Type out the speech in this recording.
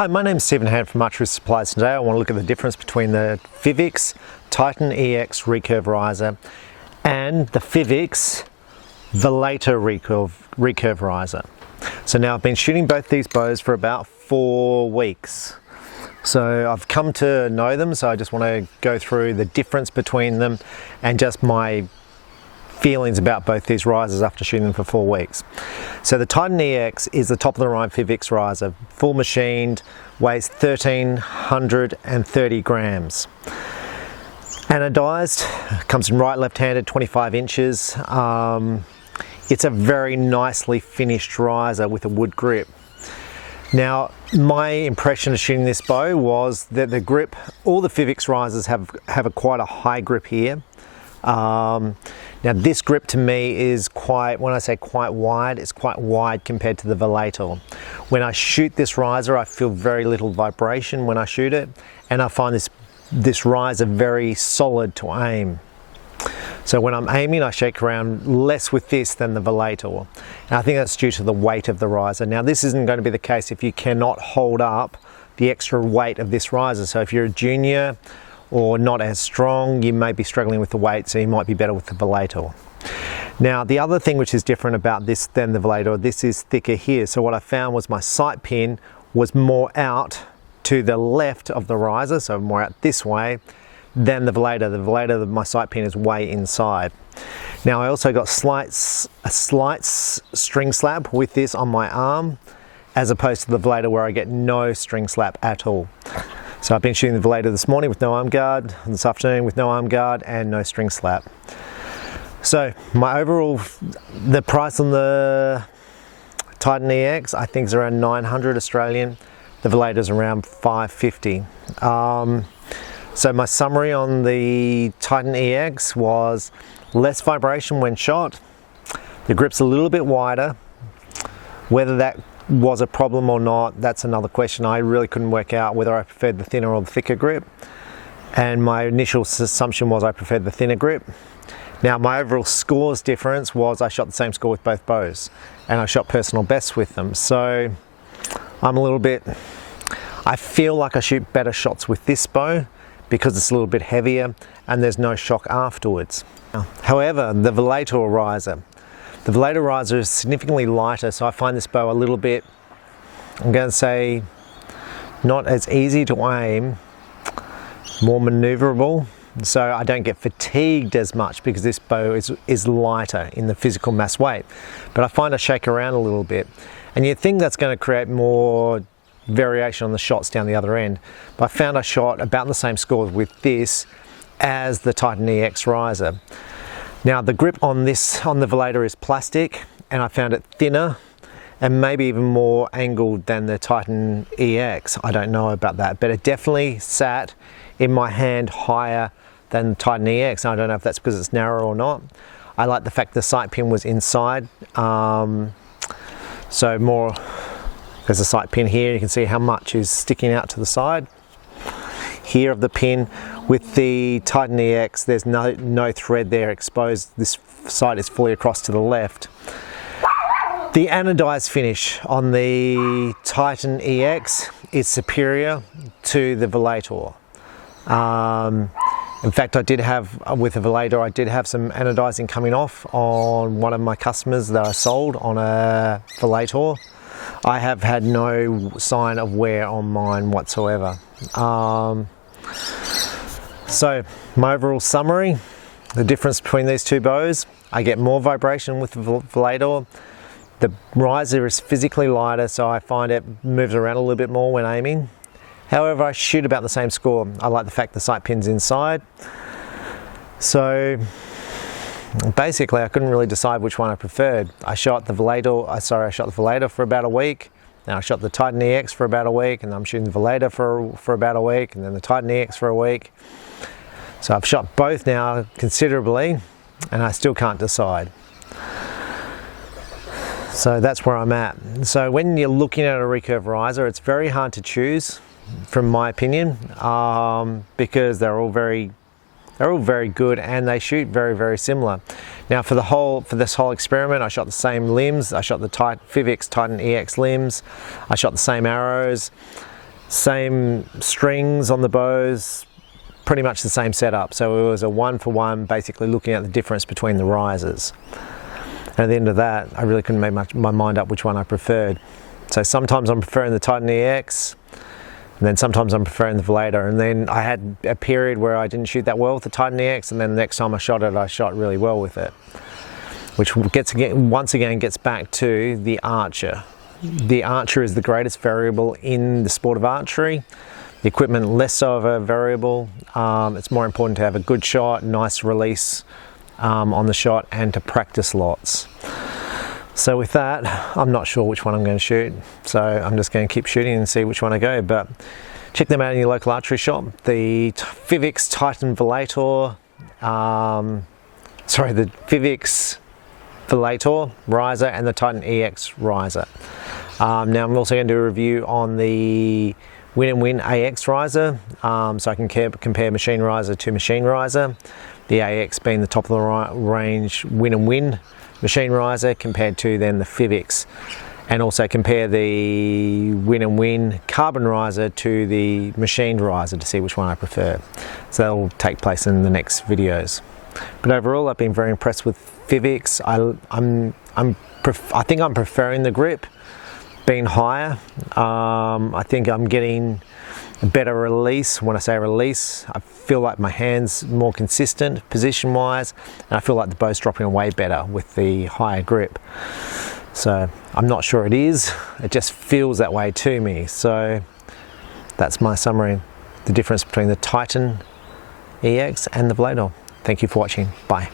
Hi, my name is Stephen Hand from Archery Supplies. Today I want to look at the difference between the Fivics Titan EX Recurve riser and the Fivics Velator Recurve riser. So now I've been shooting both these bows for about 4 weeks. So I've come to know them, so I just want to go through the difference between them and just my feelings about both these risers after shooting them for 4 weeks. So the Titan EX is the top of the line Fivics riser, full machined, weighs 1,330 grams. Anodized, comes in right left-handed, 25 inches. It's a very nicely finished riser with a wood grip. Now, my impression of shooting this bow was that the grip, all the Fivics risers have quite a high grip here. Now this grip to me is quite, when I say quite wide, it's quite wide compared to the Velator. When I shoot this riser, I feel very little vibration when I shoot it, and I find this riser very solid to aim. So when I'm aiming, I shake around less with this than the Velator. And I think that's due to the weight of the riser. Now this isn't going to be the case if you cannot hold up the extra weight of this riser. So if you're a junior or not as strong, you may be struggling with the weight, so you might be better with the Velator. Now the other thing which is different about this than the Velator, this is thicker here. So what I found was my sight pin was more out to the left of the riser, so more out this way, than the Velator. The Velator, my sight pin is way inside. Now I also got a slight string slap with this on my arm, as opposed to the Velator where I get no string slap at all. So I've been shooting the Velator this morning with no arm guard, and this afternoon with no arm guard and no string slap. So my overall, the price on the Titan EX I think is around 900 Australian. The Velator is around 550. So my summary on the Titan EX was less vibration when shot. The grip's a little bit wider. Whether that was a problem or not, that's another question. I really couldn't work out whether I preferred the thinner or the thicker grip, and my initial assumption was I preferred the thinner grip. Now my overall scores difference was I shot the same score with both bows, and I shot personal bests with them. So I'm a little bit, I feel like I shoot better shots with this bow because it's a little bit heavier and there's no shock afterwards. However, the Velator riser, the Velator riser is significantly lighter, so I find this bow a little bit, I'm going to say, not as easy to aim, more maneuverable, so I don't get fatigued as much because this bow is lighter in the physical mass weight. But I find I shake around a little bit, and you'd think that's going to create more variation on the shots down the other end, but I found I shot about the same scores with this as the Titan EX riser. Now the grip on the Velator is plastic, and I found it thinner and maybe even more angled than the Titan EX. I don't know about that, but it definitely sat in my hand higher than the Titan EX. I don't know if that's because it's narrow or not. I like the fact the sight pin was inside, so more, there's a sight pin here, you can see how much is sticking out to the side here of the pin. With the Titan EX, there's no thread there exposed. This side is fully across to the left. The anodized finish on the Titan EX is superior to the Velator. In fact, I did have, with the Velator, I did have some anodizing coming off on one of my customers that I sold on a Velator. I have had no sign of wear on mine whatsoever. So my overall summary, the difference between these two bows, I get more vibration with the Velator. The riser is physically lighter, so I find it moves around a little bit more when aiming. However, I shoot about the same score. I like the fact the sight pin's inside. So basically I couldn't really decide which one I preferred. I shot the Velator for about a week. Now I shot the Titan EX for about a week, and I'm shooting the Velator for about a week, and then the Titan EX for a week. So I've shot both now considerably, and I still can't decide. So that's where I'm at. So when you're looking at a recurve riser, it's very hard to choose, from my opinion, because they're all very good and they shoot very, very similar. Now for this whole experiment, I shot the same limbs. I shot the Fivics Titan EX limbs. I shot the same arrows. same strings on the bows, pretty much the same setup. So it was a 1-for-1, basically looking at the difference between the risers. And at the end of that, I really couldn't make my mind up which one I preferred. So sometimes I'm preferring the Titan EX, and then sometimes I'm preferring the Velator. And then I had a period where I didn't shoot that well with the Titan EX, and then the next time I shot really well with it. Which once again gets back to the archer. The archer is the greatest variable in the sport of archery. The equipment less so of a variable. It's more important to have a good shot, nice release on the shot, and to practice lots. So with that, I'm not sure which one I'm going to shoot. So I'm just going to keep shooting and see which one I go. But check them out in your local archery shop. The Fivics Titan Velator, the Fivics Velator riser and the Titan EX riser. Now I'm also going to do a review on the Win AX riser, so I can compare machine riser to machine riser. The AX being the top of the range Win machine riser compared to then the Fivics, and also compare the Win carbon riser to the machined riser to see which one I prefer. So that will take place in the next videos. But overall, I've been very impressed with Fivics. I think I'm preferring the grip being higher. I think I'm getting a better release. When I say release, I feel like my hand's more consistent position wise, and I feel like the bow's dropping away better with the higher grip. So I'm not sure it is, it just feels that way to me. So that's my summary, the difference between the Titan EX and the Velator. Thank you for watching. Bye.